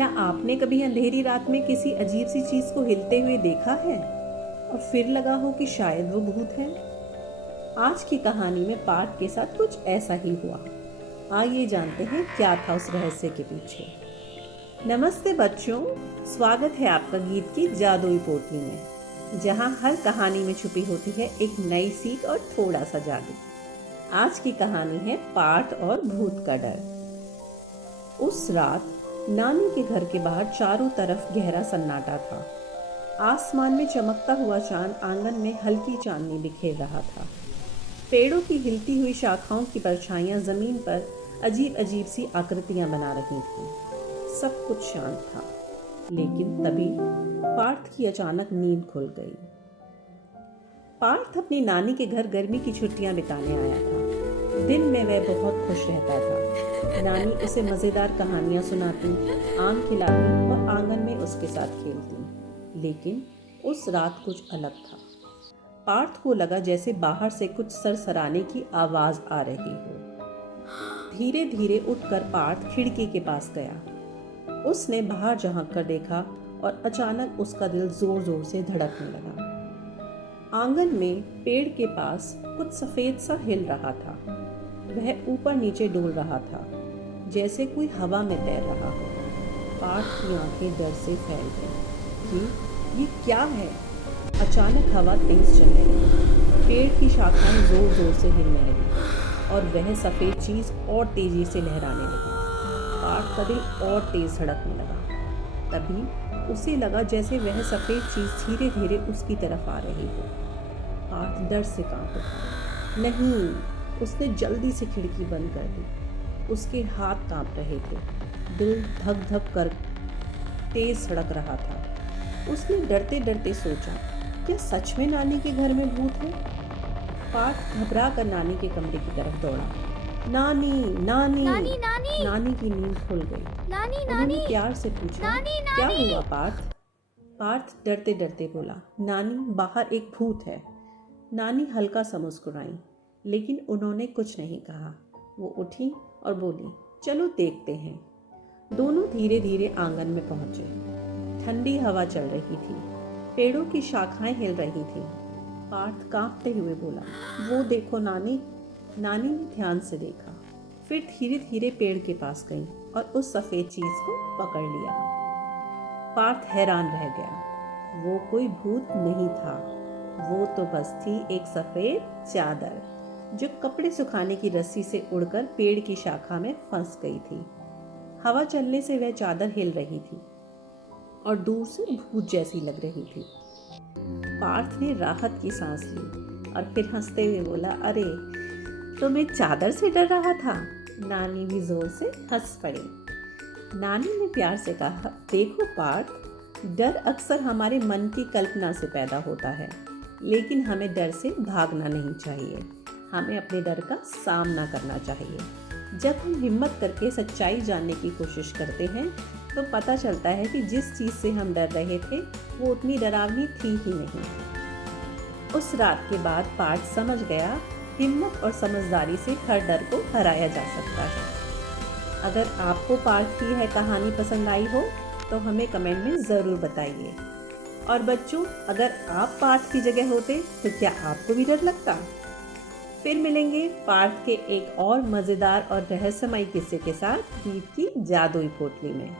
क्या आपने कभी अंधेरी रात में किसी अजीब सी चीज को हिलते हुए देखा है और फिर लगा हो कि शायद वो भूत है? आज की कहानी में पार्थ के साथ कुछ ऐसा ही हुआ। आइए जानते हैं क्या था उस रहस्य के पीछे। नमस्ते बच्चों, स्वागत है आपका गीत की जादुई पोटली में, जहां हर कहानी में छुपी होती है एक नई सीख और थोड़ा सा जादू। आज की कहानी है पार्थ और भूत का डर। उस रात नानी के घर के बाहर चारों तरफ गहरा सन्नाटा था। आसमान में चमकता हुआ चांद आंगन में हल्की चांदनी बिखेर रहा था। पेड़ों की हिलती हुई शाखाओं की परछाइयां जमीन पर अजीब अजीब सी आकृतियां बना रही थीं। सब कुछ शांत था, लेकिन तभी पार्थ की अचानक नींद खुल गई। पार्थ अपनी नानी के घर गर्मी की छुट्टियां बिताने आया था। दिन में वह बहुत खुश रहता था। नानी उसे मज़ेदार कहानियां सुनाती, आम खिलाती और आंगन में उसके साथ खेलती। लेकिन उस रात कुछ अलग था। पार्थ को लगा जैसे बाहर से कुछ सरसराने की आवाज आ रही हो। धीरे धीरे उठकर पार्थ खिड़की के पास गया। उसने बाहर झांक कर देखा और अचानक उसका दिल जोर जोर से धड़कने लगा। आंगन में पेड़ के पास कुछ सफेद सा हिल रहा था। वह ऊपर नीचे डोल रहा था, जैसे कोई हवा में तैर रहा हो। पार्थ की आंखें डर से फैल गईं। ये क्या है? अचानक हवा तेज चलने लगी। पेड़ की शाखाएं जोर जोर से हिलने लगी और वह सफेद चीज और तेजी से लहराने लगी। पार्थ का दिल और तेज धड़कने लगा। तभी उसे लगा जैसे वह सफेद चीज धीरे धीरे उसकी तरफ आ रही हो। पार्थ डर से कांप उठा। नहीं, उसने जल्दी से खिड़की बंद कर दी। उसके हाथ कांप रहे थे, दिल धक धक कर तेज धड़क रहा था। उसने डरते डरते सोचा, क्या सच में नानी के घर में भूत है? पार्थ घबरा कर नानी के कमरे की तरफ दौड़ा। नानी नानी नानी नानी नानी की नींद खुल गई। नानी उन्होंने नानी प्यार से पूछा, नानी क्या नानी हुआ पार्थ? पार्थ डरते डरते बोला, नानी, बाहर एक भूत है। नानी हल्का सा मुस्कुराई, लेकिन उन्होंने कुछ नहीं कहा। वो उठी और बोली, चलो देखते हैं। दोनों धीरे धीरे आंगन में पहुंचे। ठंडी हवा चल रही थी, पेड़ों की शाखाएं हिल रही थीं। पार्थ कांपते हुए बोला, वो देखो नानी। नानी ने ध्यान से देखा, फिर धीरे धीरे पेड़ के पास गई और उस सफेद चीज को पकड़ लिया। पार्थ हैरान रह गया। वो कोई भूत नहीं था, वो तो बस थी एक सफेद चादर जो कपड़े सुखाने की रस्सी से उड़कर पेड़ की शाखा में फंस गई थी। हवा चलने से वह चादर हिल रही थी और दूर से भूत जैसी लग रही थी। पार्थ ने राहत की सांस ली और फिर हंसते हुए बोला, अरे, तो मैं चादर से डर रहा था। नानी भी जोर से हंस पड़ी। नानी ने प्यार से कहा, देखो पार्थ, डर अक्सर हमारे मन की कल्पना से पैदा होता है, लेकिन हमें डर से भागना नहीं चाहिए। हमें अपने डर का सामना करना चाहिए। जब हम हिम्मत करके सच्चाई जानने की कोशिश करते हैं, तो पता चलता है कि जिस चीज़ से हम डर रहे थे वो उतनी डरावनी थी ही नहीं। उस रात के बाद पार्थ समझ गया, हिम्मत और समझदारी से हर डर को हराया जा सकता है। अगर आपको पार्थ की यह कहानी पसंद आई हो तो हमें कमेंट में ज़रूर बताइए। और बच्चों, अगर आप पार्थ की जगह होते तो क्या आपको भी डर लगता? फिर मिलेंगे पार्थ के एक और मज़ेदार और रहस्यमयी किस्से के साथ गीत की जादुई पोटली में।